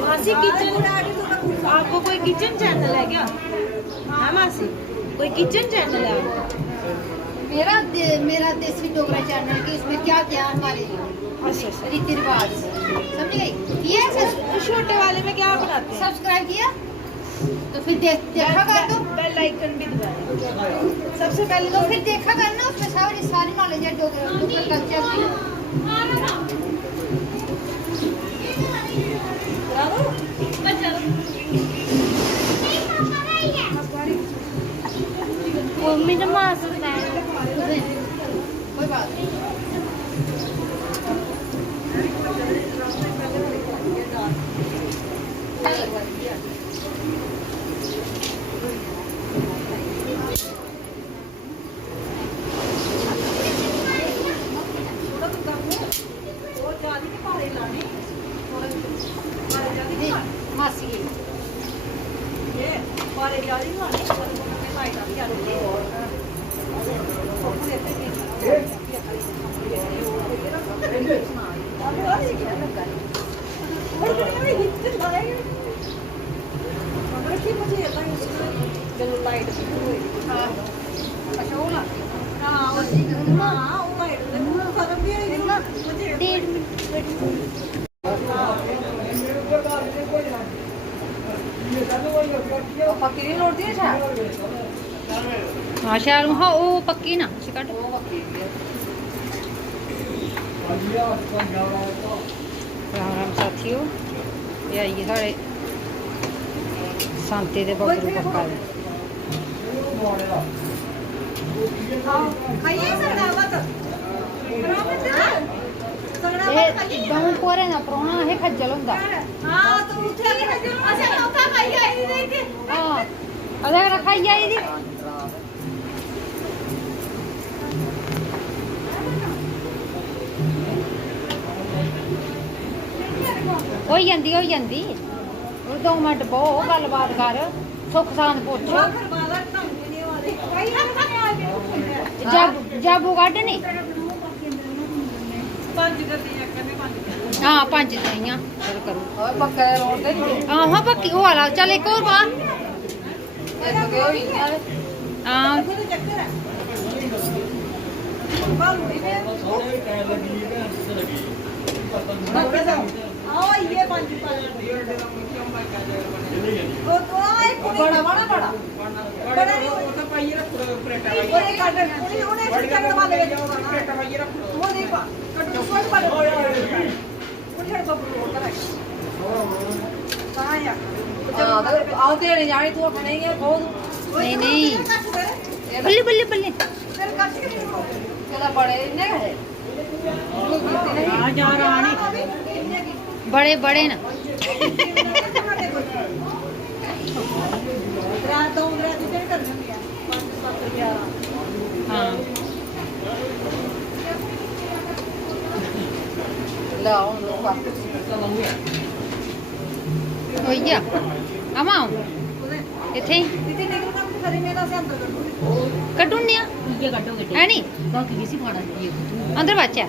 मासी किचन, आपको कोई किचन चैनल है क्या? हाँ मासी, कोई किचन चैनल है आपका? मेरा देसी डोगरा चैनल कि इसमें क्या क्या हमारे रीति रिवाज समझ गई। ये छोटे वाले में क्या बनाते हैं? सब्सक्राइब किया तो फिर देखा कर दो, बेल आइकन भी दबाएं। सबसे पहले तो फिर देखा करना, उसमें सारी नॉलेज है डोगरा कल्चर की। मम्मी तो मास्क कोई बात नहीं। मासी हाँ शैल हाँ वो पक्की ना कट राम राम साथियों, ये आइए साढ़े शांति दे बबरू पक्का दे गाँव पोरे ना परोना है खज्जल होंदा। हाँ अगर खाई आई दी हो जाती 2 मिनट बहु गलबात कर सुख सांद पुछ जाबू कड्ड नी। हाँ 5 दियां करो हाँ हाँ पक्की वो वाला चल एक और पा। हाँ नहीं बल्ले बल्ले बल्ले बड़े बड़े ना हाँ भैया अमाओ इथे कटूनिया है नी अंदर बच्चा